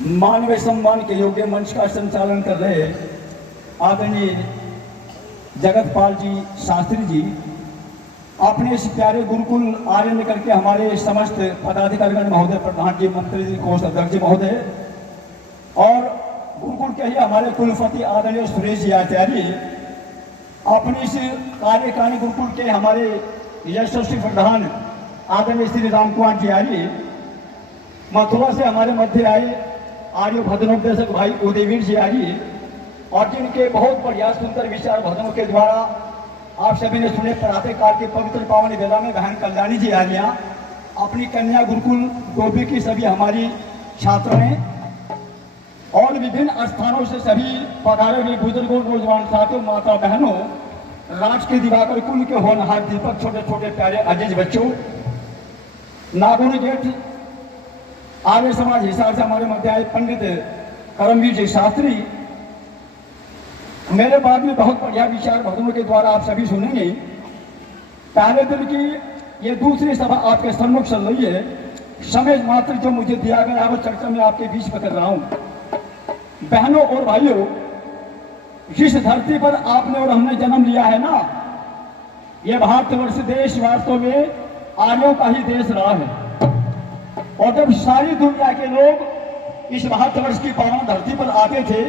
मानवीय सम्मान के योग्य मंच का संचालन कर रहे आदरणीय जगतपाल जी शास्त्री जी, अपने इस प्यारे गुरुकुल आर्य करके हमारे समस्त पदाधिकारीगण महोदय, प्रधान जी, मंत्री जी, कोष अध्यक्ष जी महोदय और गुरुकुल के ही हमारे कुलपति आदरणीय सुरेश जी आचार्य, अपनी इस कार्यकारिणी गुरुकुल के हमारे यशस्वी प्रधान आदरणीय श्री राम कुमार जी आर्य, मथुरा से हमारे मध्य आए आर्य भजनोपदेशक भाई उदयवीर जी आर्य, और जिनके बहुत बढ़िया सुंदर विचार भजनों के द्वारा आप सभी ने सुने प्रातः काल के पवित्र पावन वेला में बहन कल्याणी जी आर्या, अपनी कन्या गुरुकुल गोपी की सभी हमारी छात्राएं और विभिन्न स्थानों से सभी पधारे हुए बुजुर्गों, नौजवान साथियों, माता बहनों, राज के दिवाकर कुल के होनहार दीपक, छोटे छोटे प्यारे अजीज बच्चों, नागुन जेठ आर्य समाज हिसाब से हमारे मध्य आए पंडित करमवीर जी शास्त्री, मेरे बाद में बहुत बढ़िया विचार भजनों के द्वारा आप सभी सुनेंगे। पहले दिन की ये दूसरी सभा आपके सम्मुख चल रही है। समय मात्र जो मुझे दिया गया है वो चर्चा में आपके बीच में कर रहा हूं। बहनों और भाइयों, जिस धरती पर आपने और हमने जन्म लिया है ना, ये भारतवर्ष देश वास्तव में आर्यों का ही देश रहा है। और जब सारी दुनिया के लोग इस भारतवर्ष की पावन धरती पर आते थे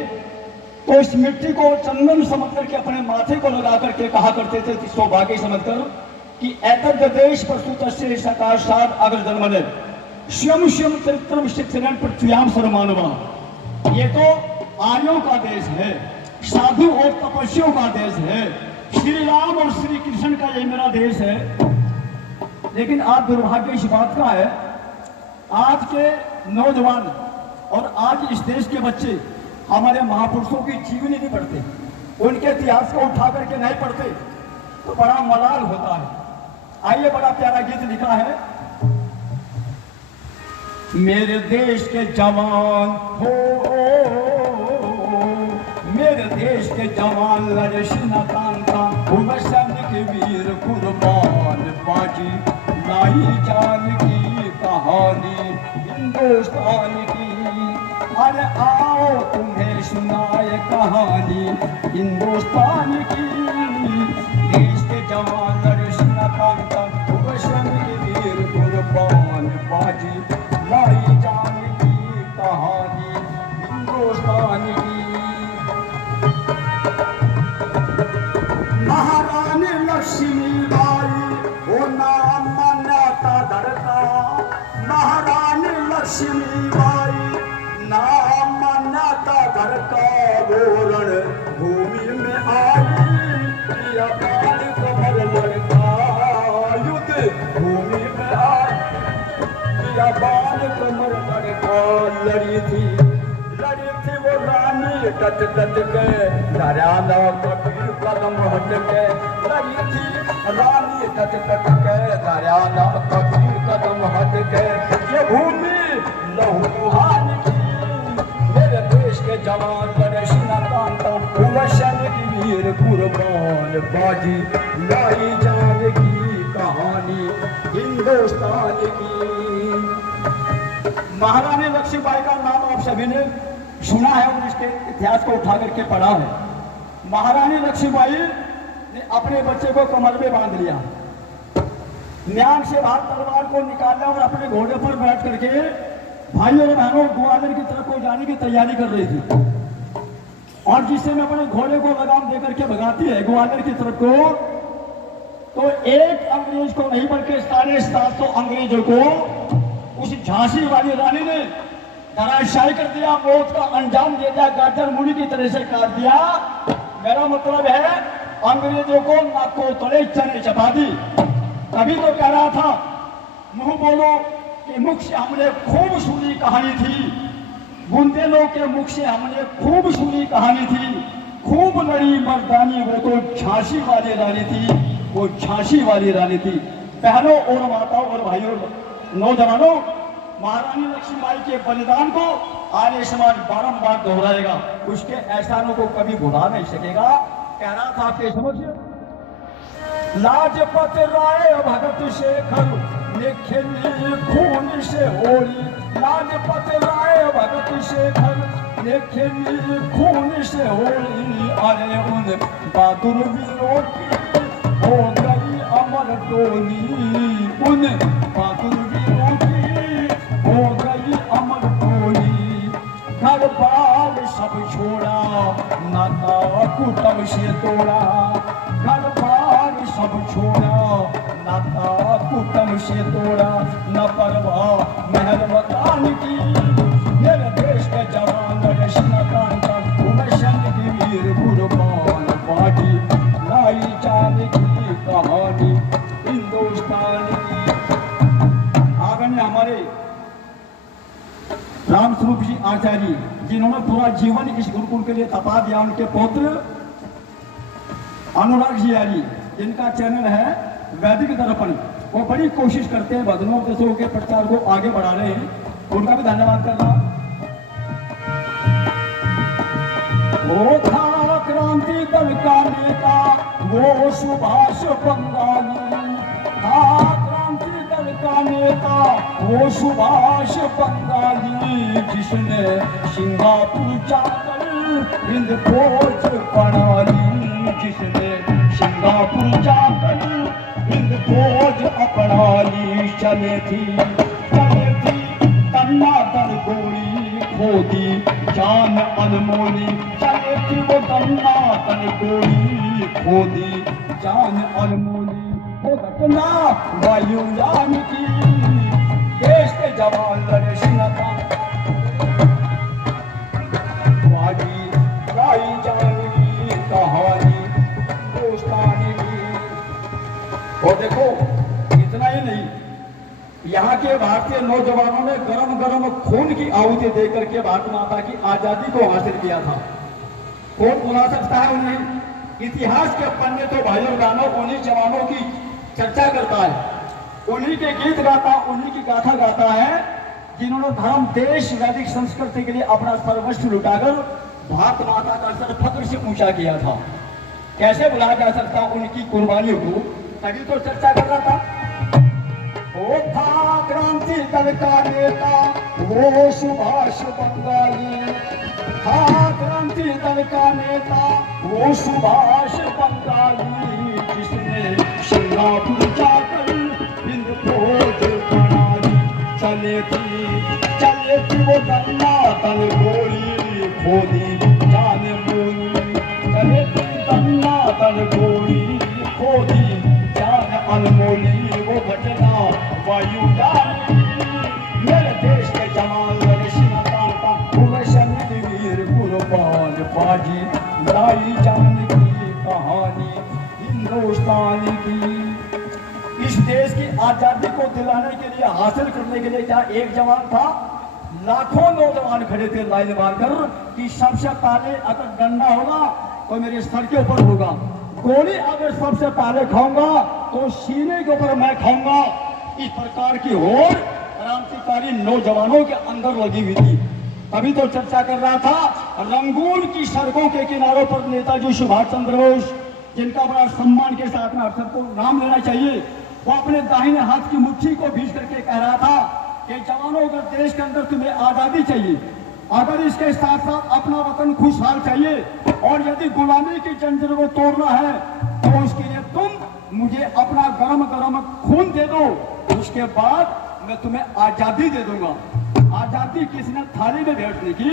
तो इस मिट्टी को चंदन समझ करके अपने माथे को लगा करके कहा करते थे, सौभाग्य समझकर, कि एतद् देश प्रस्तुतस्य सकाशात् अग्र जन्मने स्वयं स्वयं चरित्रम शिक्षण पृथ्व्याम सर्वमानवा। ये तो आर्यों का देश है, साधु और तपस्वियों का देश है, श्री राम और श्री कृष्ण का ये मेरा देश है। लेकिन आज दुर्भाग्य इस बात का है, आज के नौजवान और आज इस देश के बच्चे हमारे महापुरुषों की जीवनी नहीं पढ़ते, उनके इतिहास को उठा करके नहीं पढ़ते, तो बड़ा मलाल होता है। आइए, बड़ा प्यारा गीत लिखा है। मेरे देश के जवान हो, मेरे देश के जवान लड़े कांता, सैनिक वीर कुर्बान बाजी, लाई जान की कहानी हिंदुस्तान की। अरे आओ तुम्हें सुनाए कहानी हिंदुस्तान की। देश के जवान लड़े कांता, सैनिक वीर कुर्बान बाजी, लाई जान की कहानी हिंदुस्तान की। महारानी लक्ष्मीबाई वो नाम मान्यता धरता, महारानी लक्ष्मीबाई नाम मान्यता धरता, बोरण भूमि में आई या बाल कमर लड़का, युद्ध भूमि में आई या बाल कमर लड़का। लड़ी थी वो रानी टच टच के, धराना कबीर कदम हट के। लड़ी थी रानी टच टच के, धराना कबीर कदम हट के। ये भूमि लहू लुहान की, मेरे देश के जवान लड़े कांता, सैनिक वीर कुर्बान बाजी, लाई जान की कहानी हिंदुस्तान की। महारानी लक्ष्मीबाई का नाम आप सभी ने सुना है और इसके इतिहास को उठा करके पढ़ा है। महारानी लक्ष्मीबाई ने अपने बच्चे को कमर में बांध लिया, म्यान से बाहर तलवार को निकाला और अपने घोड़े पर बैठ करके भाइयों और बहनों ग्वालियर की तरफ को जाने की तैयारी कर रही थी। और जिससे में अपने घोड़े को लगाम देकर के भगाती है ग्वालियर की तरफ को, तो एक अंग्रेज को नहीं बल्कि 750 अंग्रेजों को उस झांसी वाली रानी ने धराशायी कर दिया, मौत का अंजाम दे दिया, गाजर मूली की तरह से काट दिया। मेरा मतलब है अंग्रेजों को नाको तले चने चबा दी। तभी तो कह रहा था, मुंह बोलो कि मुख से हमने खूब सुनी कहानी थी, बुंदेलों के मुख से हमने खूब सुनी कहानी थी, खूब लड़ी मर्दानी वो तो झांसी वाली रानी थी, वो झांसी वाली रानी थी। बहनों और माताओं और भाइयों, नौजवानों, महारानी लक्ष्मीबाई के बलिदान को आर्य समाज बारंबार दोहराएगा, उसके एहसानों को कभी भुला नहीं सकेगा। कह रहा था आपके समझ, लाजपत राय भगत शेखर ने खेली खून से होली, लाजपत राय भगत शेखर ने खेली खून से होली। अरे उन बहादुर वीरों की हो गई अमर टोली, उन बहादुर वीरों की हो गई अमर टोली। घर बार सब छोड़ा, नाता कुटुंब से तोड़ा, घर बार सब छोड़ा, नाता कुटुंब से तोड़ा। न परवाह महल मकान की, मेरे देश के जवान रश्मिकांत उमेशन की वीर कुर्बान बाजी, लाई जाने की कहानी हिंदुस्तान की। आगे हमारे रामस्वरूप जी आचार्य, जिन्होंने पूरा जीवन इस गुरुकुल के लिए तपा दिया, उनके पौत्र अनुराग जी आर्य, जिनका चैनल है वैदिक दर्पण, वो बड़ी कोशिश करते हैं भजनों देशों के प्रचार को आगे बढ़ा रहे हैं, उनका भी धन्यवाद करना। वो था क्रांति दल का नेता, वो सुभाष बंगाली था, क्रांति दल का नेता वो सुभाष बंगाली, जिसने सिंगापुर जाकर हिंद फौज बना ली, जिसने सिंगापुर जाकर हिंद फौज अपना ली। चले थी तन्नातन गोली खोदी जान अनमोली, चले थी वो तन्नातन गोली खोदी जान अनमोली। वो घटना वायुयान की, देश के जवान लड़े सिंहकांत बाजी, लाई जान की कहानी हिंदुस्तान की। और देखो इतना ही नहीं, यहाँ के भारतीय नौजवानों ने गरम गरम खून की आहुति देकर के भारत माता की आजादी को हासिल किया था। कौन बुला सकता है उन्हें? इतिहास के पन्ने तो भाइयों बहनों उन्हीं जवानों की चर्चा करता है, उन्हीं के गीत गाता, उन्हीं की गाथा गाता है, जिन्होंने धर्म देश वैदिक संस्कृति के लिए अपना सर्वस्व लुटाकर भारत माता का सर फख्र से ऊंचा किया था। कैसे भुलाया जा सकता उनकी कुर्बानी को? तभी तो चर्चा कर रहा था। वो था क्रांति दल का नेता, वो सुभाष बंगाली था, क्रांति दल का नेता वो सुभाष बंगाली, जिसने सिंगापुर जाकर हिंद फौज बना ली। चले थी वो तन्नातन गोली खोदी जान मोली, चले थी तन्नातन गोली खोदी जान अनमोली। वो घटना वायुयान की, मेरे देश के जवान लड़े सिंहकांत उमेशन की वीर कुर्बान बाजी, लाई जान की कहानी हिंदुस्तान की। इस देश की आजादी को दिलाने के लिए, हासिल करने के लिए क्या एक जवान था? लाखों नौजवान खड़े थे लाइन मारकर कि सबसे पहले अगर डंडा होगा तो मेरे सर के ऊपर होगा, गोली अगर सबसे पहले खाऊंगा तो सीने के ऊपर मैं खाऊंगा। इस प्रकार की होड़ क्रांतिकारी नौजवानों के अंदर लगी हुई थी। तभी तो चर्चा कर रहा था, रंगून की सड़कों के किनारों पर नेताजी सुभाष चंद्र बोस, जिनका बड़ा सम्मान के साथ में आप सबको नाम लेना चाहिए, वो अपने दाहिने हाथ की मुट्ठी को भींच करके कह रहा था कि जवानों, अगर देश के अंदर तुम्हें आजादी चाहिए, अगर इसके साथ साथ अपना वतन खुशहाल चाहिए, और यदि गुलामी की जंजीर को तोड़ना है तो उसके लिए तुम मुझे अपना गरम गरम खून दे दो, उसके बाद मैं तुम्हें आजादी दे दूंगा। आजादी किसने थाली में बैठने की?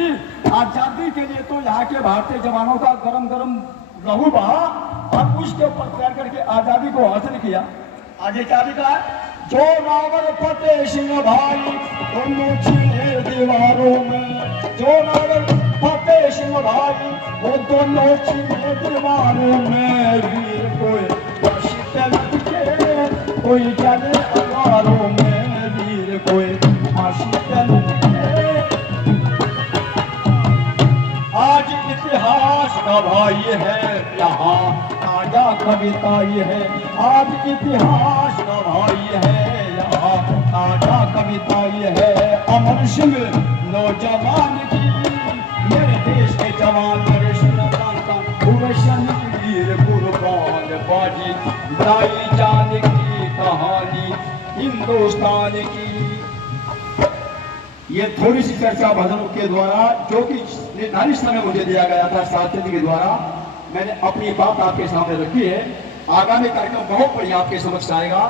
आजादी के लिए तो यहाँ के भारतीय जवानों का गरम गरम लहू बहा और उसके ऊपर तैयार करके आजादी को हासिल किया। आगे क्या लिखा है? जो रावण फतेह सिंह भाई दोनों छिले दीवारों में, जो रावण फतेह सिंह भाई वो दोनों छिले दीवारों में, वीर कोई शीतल के कोई जले अगारों में, वीर कोई शीतल के। आज इतिहास का भाई है यहाँ ताजा कविता ये है, आज इतिहास का भाई है यहाँ ताजा कविता ये है। अमर सिंह नौजवान की, मेरे देश के जवान मेरे सिंहकांत उमेशन वीर कुर्बान बाजी, लाई जान की कहानी हिंदुस्तान ये थोड़ी सी चर्चा भजनों के द्वारा, जो कि निर्धारित समय मुझे दिया गया था साथी के द्वारा, मैंने अपनी बात आपके सामने रखी है। आगामी कार्यक्रम बहुत बढ़िया आपके समक्ष आएगा।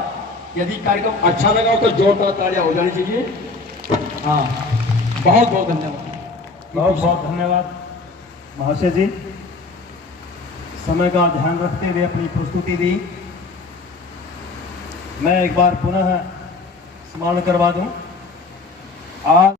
यदि कार्यक्रम अच्छा लगा हो तो जोरदार तालियां हो जानी चाहिए। हाँ, बहुत बहुत धन्यवाद। बहुत बहुत धन्यवाद महाशय जी, समय का ध्यान रखते हुए अपनी प्रस्तुति दी। मैं एक बार पुनः स्मरण करवा दूं, आज